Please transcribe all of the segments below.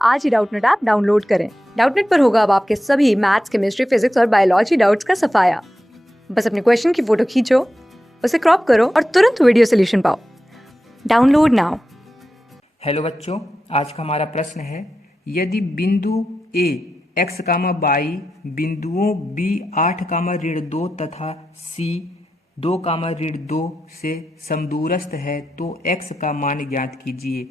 आज ही Doubtnut app download करें। Doubtnut पर होगा अब आपके सभी मैथ्स, केमिस्ट्री, फिजिक्स और बायोलॉजी डाउट्स का सफाया। बस अपने क्वेश्चन की फोटो खींचो, उसे क्रॉप करो और तुरंत वीडियो सोल्यूशन पाओ। Download now. हेलो बच्चों, आज का हमारा प्रश्न है, यदि बिंदु ए x, y बिंदुओं b 8, -2 तथा c 2, से समदूरस्थ है तो x का मान ज्ञात कीजिए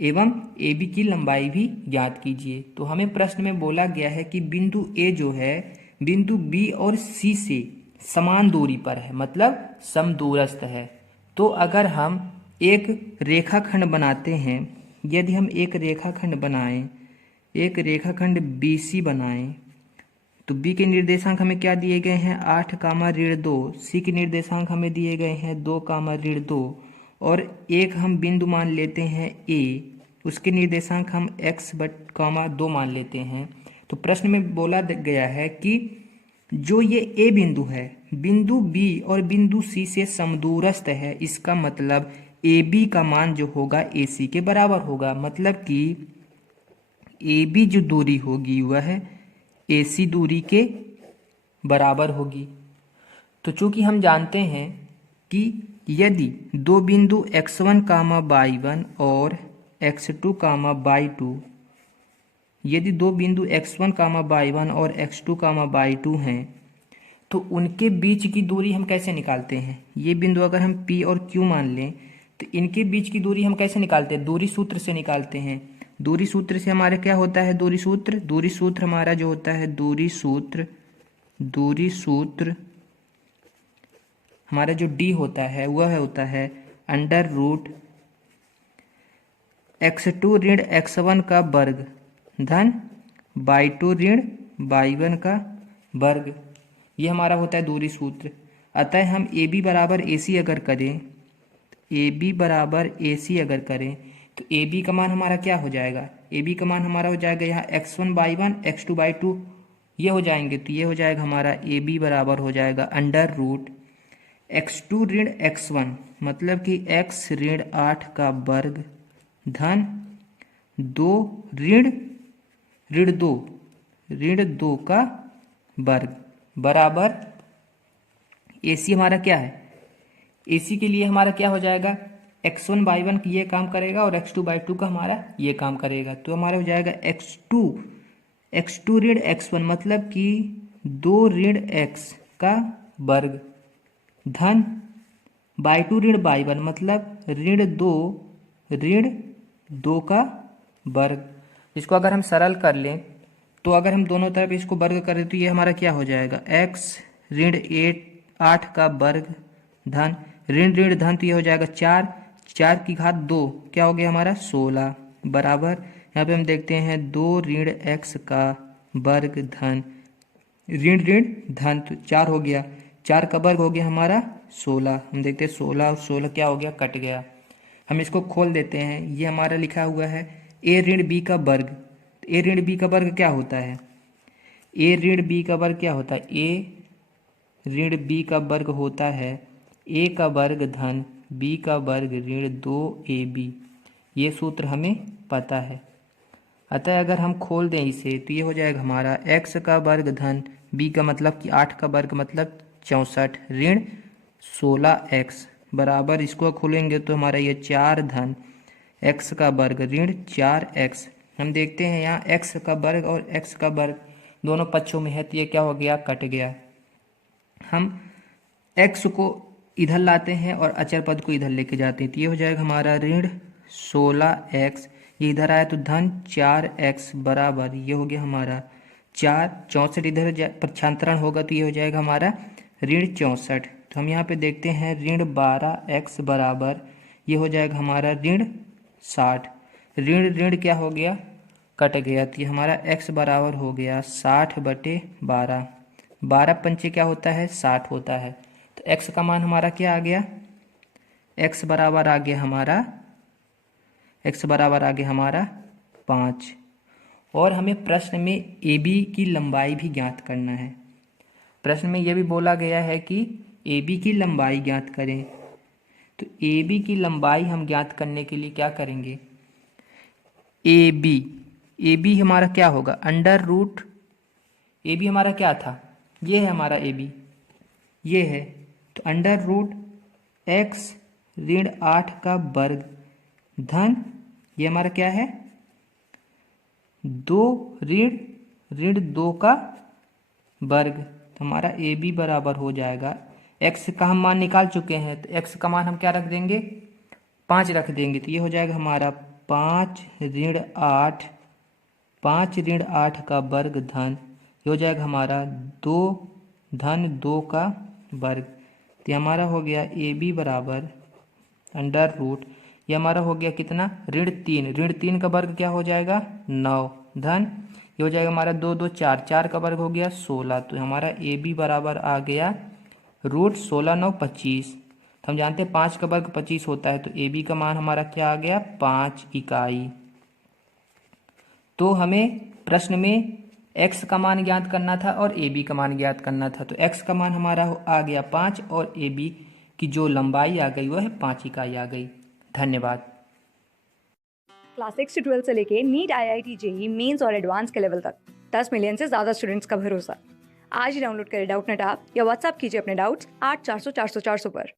एवं AB की लंबाई भी ज्ञात कीजिए। तो हमें प्रश्न में बोला गया है कि बिंदु A जो है बिंदु B और C से समान दूरी पर है, मतलब समदूरस्थ है। तो अगर हम एक रेखाखंड बनाते हैं, यदि हम एक रेखाखंड बनाएं, एक रेखाखंड BC बनाएं, तो B के निर्देशांक हमें क्या दिए गए हैं 8, -2, C के निर्देशांक हमें दिए गए हैं 2, और एक हम बिंदु मान लेते हैं A, उसके निर्देशांक हम x, 2 मान लेते हैं। तो प्रश्न में बोला गया है कि जो ये A बिंदु है, बिंदु B और बिंदु C से समदूरस्थ है, इसका मतलब AB का मान जो होगा AC के बराबर होगा, मतलब कि AB जो दूरी होगी वह AC दूरी के बराबर होगी। तो चूंकि हम जानते हैं कि यदि दो बिंदु x1, y1 और x2, y2, यदि दो बिंदु x1, y1 और x2, y2 हैं, तो उनके बीच की दूरी हम कैसे निकालते हैं। ये बिंदु अगर हम P और Q मान लें तो इनके बीच की दूरी हम कैसे निकालते हैं, दूरी सूत्र से निकालते हैं। दूरी सूत्र से हमारे क्या होता है, दूरी सूत्र हमारा जो होता है दूरी सूत्र हमारा जो D होता है वह होता है √x2 ऋण x1 का वर्ग धन y2 ऋण y1 का वर्ग। ये हमारा होता है दूरी सूत्र। अतः हम AB बराबर AC अगर करें, तो AB का मान हमारा क्या हो जाएगा, AB का मान हमारा हो जाएगा यहाँ x1, y1, x2, y2 ये हो जाएंगे। तो ये हो जाएगा हमारा AB बराबर हो जाएगा √x2 ऋण x1, मतलब कि x ऋण 8 का वर्ग धन 2 ऋण 2 का वर्ग बराबर AC हमारा क्या है, AC के लिए हमारा क्या हो जाएगा x1, y1 ये काम करेगा और x2, y2 का हमारा ये काम करेगा। तो हमारा हो जाएगा x2 ऋण x1, मतलब कि 2 ऋण x का वर्ग धन y2 ऋण y1, मतलब ऋण 2 का वर्ग। इसको अगर हम सरल कर लें तो अगर हम दोनों तरफ इसको वर्ग करें तो ये हमारा क्या हो जाएगा x ऋण 8 का वर्ग धन ऋण धन, तो ये हो जाएगा 4 की घात 2 क्या हो गया हमारा 16 बराबर। यहाँ पे हम देखते हैं 2 ऋण x का वर्ग धन ऋण धन, तो 4 हो गया, 4 का वर्ग हो गया हमारा 16। हम देखते हैं 16 और 16 क्या हो गया, कट गया। हम इसको खोल देते हैं, ये हमारा लिखा हुआ है a ऋण b का वर्ग। a ऋण b का वर्ग क्या होता है, a ऋण b का वर्ग क्या होता है, a ऋण b का वर्ग होता है a का वर्ग धन b का वर्ग ऋण 2ab। ये सूत्र हमें पता है। अतः अगर हम खोल दें इसे तो ये हो जाएगा हमारा x का वर्ग धन b का मतलब कि 8 का वर्ग मतलब 64 ऋण 16x बराबर, इसको खोलेंगे तो हमारा ये 4 धन x का वर्ग ऋण 4x। हम देखते हैं यहाँ x का वर्ग और x का वर्ग दोनों पक्षों में है, तो ये क्या हो गया, कट गया। हम x को इधर लाते हैं और अचर पद को इधर लेके जाते हैं, तो ये हो जाएगा हमारा ऋण 16x, ये इधर आया तो धन 4x बराबर, ये हो गया हमारा 4, 64 इधर पक्षांतरण होगा तो ये हो जाएगा हमारा ऋण 64। तो हम यहाँ पे देखते हैं ऋण 12x बराबर, ये हो जाएगा हमारा ऋण 60। ऋण क्या हो गया, कट गया, तो ये हमारा x बराबर हो गया 60/12। 12 पंचे क्या होता है, 60 होता है। तो x का मान हमारा क्या आ गया, x बराबर आ गया हमारा 5। और हमें प्रश्न में AB की लंबाई भी ज्ञात करना है। प्रश्न में यह भी बोला गया है कि AB की लंबाई ज्ञात करें। तो AB की लंबाई हम ज्ञात करने के लिए क्या करेंगे, AB ए बी हमारा क्या होगा, अंडर रूट ए बी हमारा क्या था, ये है हमारा ए बी, ये है, तो अंडर रूट एक्स ऋण 8 का वर्ग धन ये हमारा क्या है, 2 ऋण ऋण 2 का वर्ग। तो हमारा ए बी बराबर हो जाएगा, एक्स का हम मान निकाल चुके हैं, तो एक्स का मान हम क्या रख देंगे, 5 रख देंगे, तो ये हो जाएगा हमारा 5 ऋण 8, 5 ऋण 8 का वर्ग धन ये हो जाएगा हमारा 2 धन 2 का वर्ग। तो ये हमारा हो गया ए बी बराबर अंडर रूट, ये हमारा हो गया कितना, ऋण 3, ऋण 3 का वर्ग क्या हो जाएगा 9 धन ये हो जाएगा हमारा 2 2 4, 4 का वर्ग हो गया 16। तो हमारा ए बी बराबर आ गया रूट 16 9 25। तो हम जानते हैं 5 का वर्ग 25 होता है, तो ए बी का मान हमारा क्या आ गया 5 इकाई। तो हमें प्रश्न में x का मान ज्ञात करना था और ए बी का मान ज्ञात करना था, तो x का मान हमारा आ गया 5 और ए बी की जो लंबाई आ गई वह है 5 इकाई आ गई। धन्यवाद। क्लास 6 से 12 से लेके नीट, IIT, जेई मेंस और एडवांस के लेवल तक 10 मिलियन से ज़्यादा स्टूडेंट्स का भरोसा। आज ही डाउनलोड करें डाउटनेट ऐप या व्हाट्सएप कीजिए अपने डाउट्स 8400 400 400 पर।